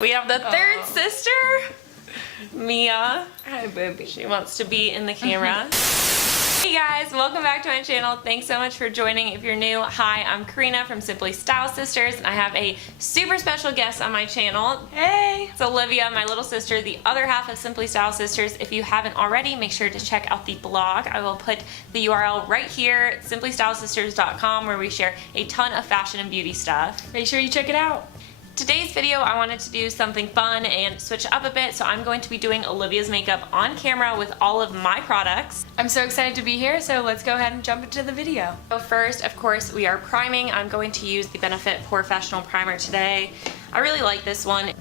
We have the third sister, Mia. Hi, baby. She wants to be in the camera. Hey guys, welcome back to my channel. Thanks so much for joining. If you're new, hi, I'm Karina from Simply Style Sisters, and I have a super special guest on my channel. Hey! It's Olivia, my little sister, the other half of Simply Style Sisters. If you haven't already, make sure to check out the blog. I will put the URL right here, simplystylesisters.com, where we share a ton of fashion and beauty stuff. Make sure you check it out. Today's video, I wanted to do something fun and switch up a bit, so I'm going to be doing Olivia's makeup on camera with all of my products. I'm so excited to be here, so let's go ahead and jump into the video. So first, of course, we are priming. I'm going to use the Benefit Professional Primer today. I really like this one.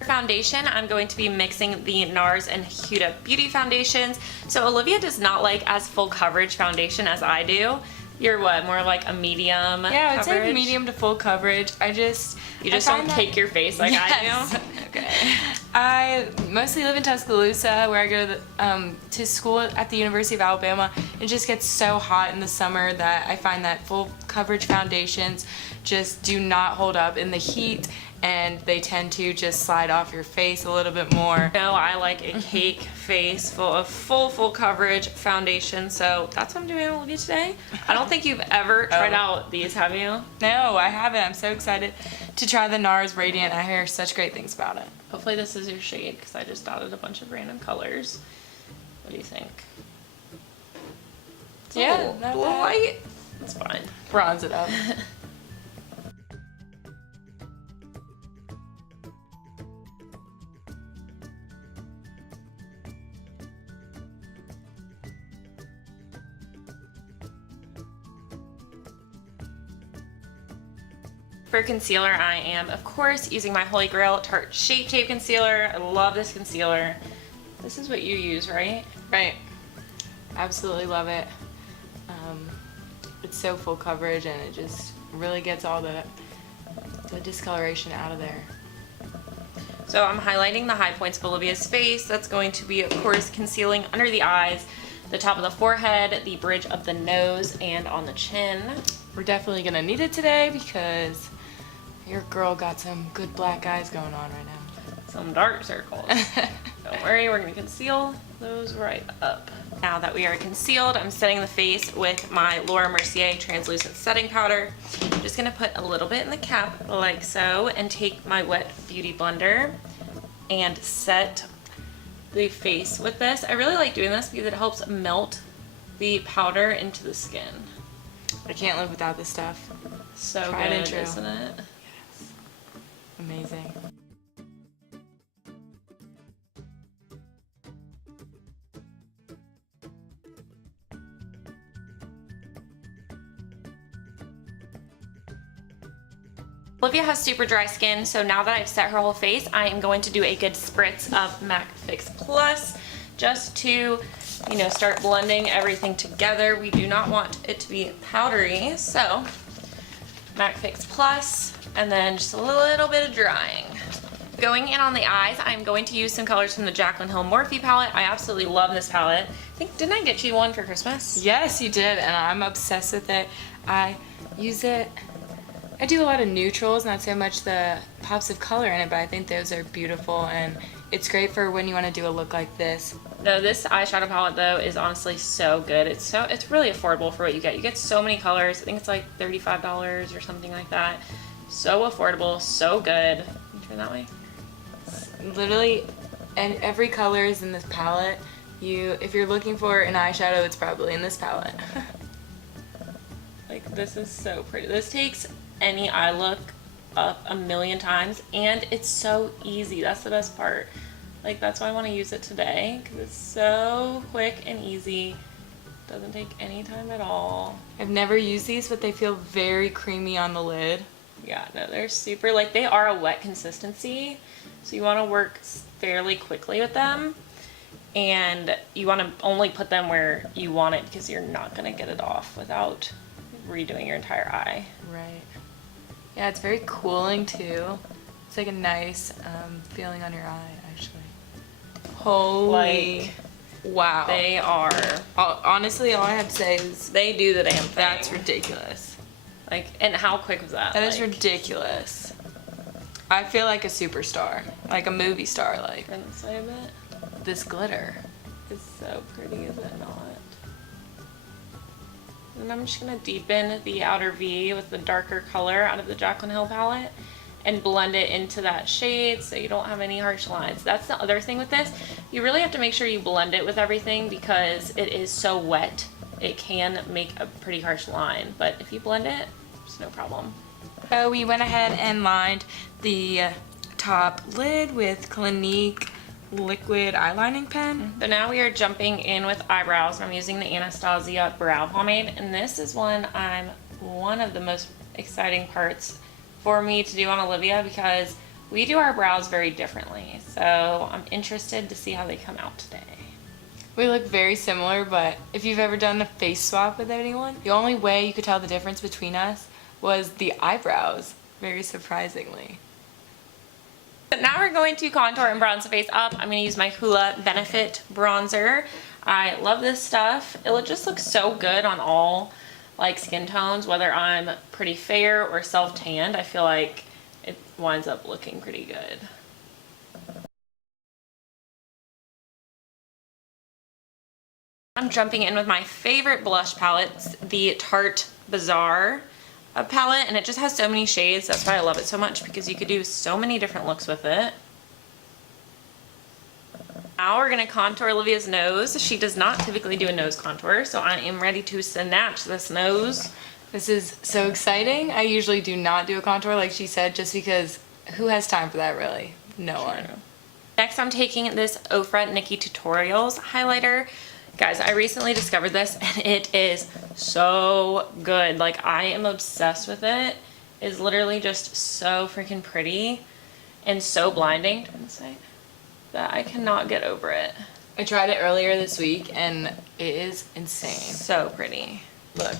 For foundation, I'm going to be mixing the Nars and Huda Beauty foundations. So Olivia does not like as full coverage foundation as I do. You're what, more like a medium Yeah, it's coverage? like medium to full coverage. You just don't cake your face like yes. I do? Okay. I mostly live in Tuscaloosa, where I go to school at the University of Alabama. It just gets so hot in the summer that I find that full coverage foundations just do not hold up in the heat, and they tend to just slide off your face a little bit more. No, I like a cake face full of full coverage foundation, so that's what I'm doing on Olivia today. I don't think you've ever tried out these, have you? No, I haven't. I'm so excited to try the Nars Radiant. I hear such great things about it. Hopefully this is your shade, because I just dotted a bunch of random colors. What do you think? It's Yeah, a little light. It's fine. Bronze it up. For concealer, I am, of course, using my Holy Grail Tarte Shape Tape Concealer. I love this concealer. This is what you use, right? Right. Absolutely love it. It's so full coverage, and it just really gets all the discoloration out of there. So I'm highlighting the high points of Olivia's face. That's going to be, of course, concealing under the eyes, the top of the forehead, the bridge of the nose, and on the chin. We're definitely gonna need it today because your girl got some good black eyes going on right now. Some dark circles. Don't worry, we're gonna conceal those right up. Now that we are concealed, I'm setting the face with my Laura Mercier translucent setting powder. I'm just gonna put a little bit in the cap like so, and take my wet beauty blender and set the face with this. I really like doing this because it helps melt the powder into the skin. I can't live without this stuff. So Tried and good, true. isn't it? Yes. Amazing. Olivia has super dry skin, so now that I've set her whole face, I am going to do a good spritz of MAC Fix Plus just to, you know, start blending everything together. We do not want it to be powdery, so MAC Fix Plus, and then just a little bit of drying. Going in on the eyes, I'm going to use some colors from the Jaclyn Hill Morphe palette. I absolutely love this palette. Didn't I get you one for Christmas? Yes, you did, and I'm obsessed with it. I use it. I do a lot of neutrals, not so much the pops of color in it, but I think those are beautiful, and it's great for when you want to do a look like this. No, this eyeshadow palette though is honestly so good. It's really affordable for what you get. You get so many colors. I think it's like $35 or something like that. So affordable, so good. Can you turn that way? Literally, and every color is in this palette. If you're looking for an eyeshadow, it's probably in this palette. Like, this is so pretty. This takes any eye look up a million times, and it's so easy. That's the best part. Like, that's why I want to use it today, because it's so quick and easy. Doesn't take any time at all. I've never used these, but they feel very creamy on the lid. Yeah, no, they're super, like, they are a wet consistency, so you want to work fairly quickly with them, and you want to only put them where you want it, because you're not going to get it off without redoing your entire eye. Right. Yeah, it's very cooling too. It's like a nice feeling on your eye, actually. Holy. Like, wow. they are. Honestly, all I have to say is They do the damn thing. that's ridiculous. Like, and how quick was that? That is Like, ridiculous. I feel like a superstar, like a movie star. Like Turn this way a bit. this glitter. It's so pretty, is it not? And I'm just gonna deepen the outer V with the darker color out of the Jaclyn Hill palette and blend it into that shade so you don't have any harsh lines. That's the other thing with this. You really have to make sure you blend it with everything because it is so wet. It can make a pretty harsh line, but if you blend it, it's no problem. So we went ahead and lined the top lid with Clinique liquid eyelining pen. So now we are jumping in with eyebrows. I'm using the Anastasia brow pomade, and this is one of the most exciting parts for me to do on Olivia because we do our brows very differently. So I'm interested to see how they come out today. We look very similar, but if you've ever done a face swap with anyone, the only way you could tell the difference between us was the eyebrows, very surprisingly. But now we're going to contour and bronze the face up. I'm going to use my Hoola Benefit bronzer. I love this stuff. It just looks so good on all like skin tones, whether I'm pretty fair or self-tanned. I feel like it winds up looking pretty good. I'm jumping in with my favorite blush palettes, the Tarte Bazaar palette, and it just has so many shades. That's why I love it so much, because you could do so many different looks with it. Now we're going to contour Olivia's nose. She does not typically do a nose contour, so I am ready to snatch this nose. This is so exciting. I usually do not do a contour like she said, just because who has time for that really? No one. Next I'm taking this Ofra Nikkietutorials Highlighter. Guys, I recently discovered this and it is so good. Like, I am obsessed with it. It's literally just so freaking pretty and so blinding that I cannot get over it. I tried it earlier this week and it is insane. So pretty. Look,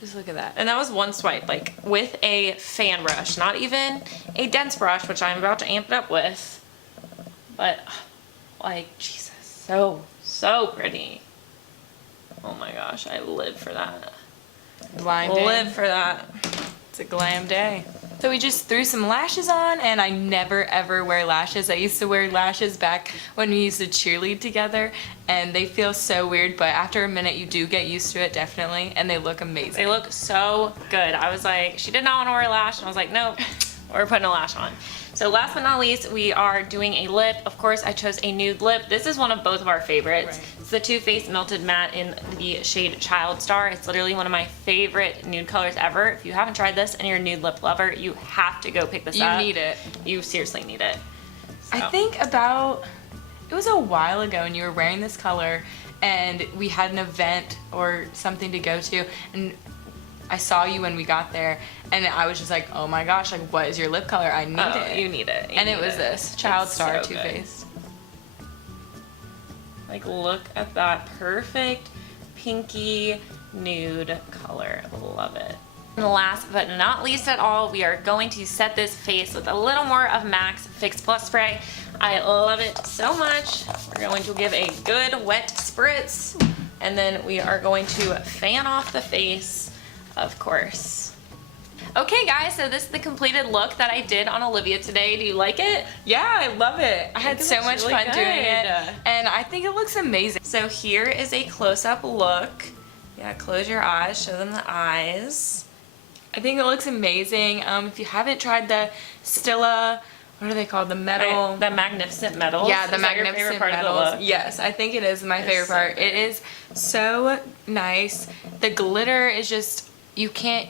just look at that. And that was one swipe, like with a fan brush, not even a dense brush, which I'm about to amp it up with. But like, Jesus, so pretty. Oh my gosh, I live for that. Blinding. Live for that. It's a glam day. So we just threw some lashes on, and I never ever wear lashes. I used to wear lashes back when we used to cheerlead together, and they feel so weird, but after a minute you do get used to it, definitely, and they look amazing. They look so good. I was like, she did not want to wear a lash, and I was like, nope, we're putting a lash on. So last but not least, we are doing a lip. Of course, I chose a nude lip. This is one of both of our favorites. Right. It's the Too Faced Melted Matte in the shade Child Star. It's literally one of my favorite nude colors ever. If you haven't tried this and you're a nude lip lover, you have to go pick this up. You need it. You seriously need it. So. I think it was a while ago and you were wearing this color and we had an event or something to go to, and I saw you when we got there, and I was just like, oh my gosh, like, what is your lip color? I need it. You need it. And it was this Child Star so Too Faced. Like, look at that perfect pinky nude color. Love it. And last but not least at all, we are going to set this face with a little more of MAC's Fix Plus spray. I love it so much. We're going to give a good wet spritz, and then we are going to fan off the face, of course. Okay guys, so this is the completed look that I did on Olivia today. Do you like it? Yeah, I love it. I had so much fun doing it, and I think it looks amazing. So here is a close-up look. Yeah, close your eyes, show them the eyes. I think it looks amazing. If you haven't tried the Stila, what are they called? The metal. The Magnificent Metals. Yeah, the Is that your Magnificent favorite part Metals. of the look? Yes, I think it is my favorite part. It is so nice. The glitter is just, you can't,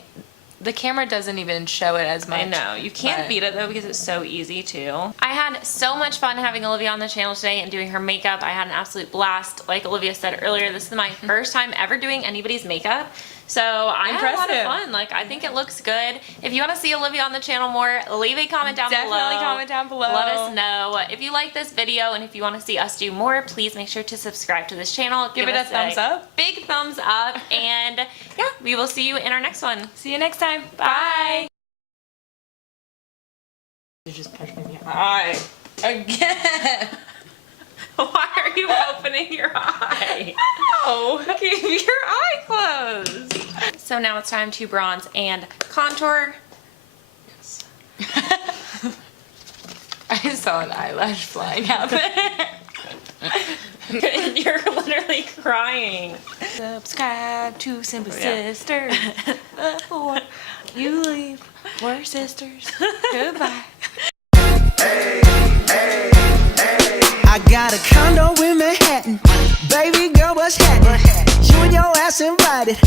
the camera doesn't even show it as much. I know. You can't beat it though because it's so easy too. I had so much fun having Olivia on the channel today and doing her makeup. I had an absolute blast. Like Olivia said earlier, this is my first time ever doing anybody's makeup. So I had a lot of fun. Like, I think it looks good. If you want to see Olivia on the channel more, leave a comment down below. Definitely comment down below. Let us know. If you like this video and if you want to see us do more, please make sure to subscribe to this channel. Give it a thumbs up. Big thumbs up. And yeah, we will see you in our next one. See you next time. Bye. You just punched me in the eye. Again. Why are you opening your eye? Oh, Keep your eye closed. So now it's time to bronze and contour. Yes. I saw an eyelash flying out there. You're literally crying. Subscribe to Simple Yeah. Sisters before you leave. We're sisters. Goodbye. I got a condo in Manhattan. Baby girl, what's happening? You and your ass invited.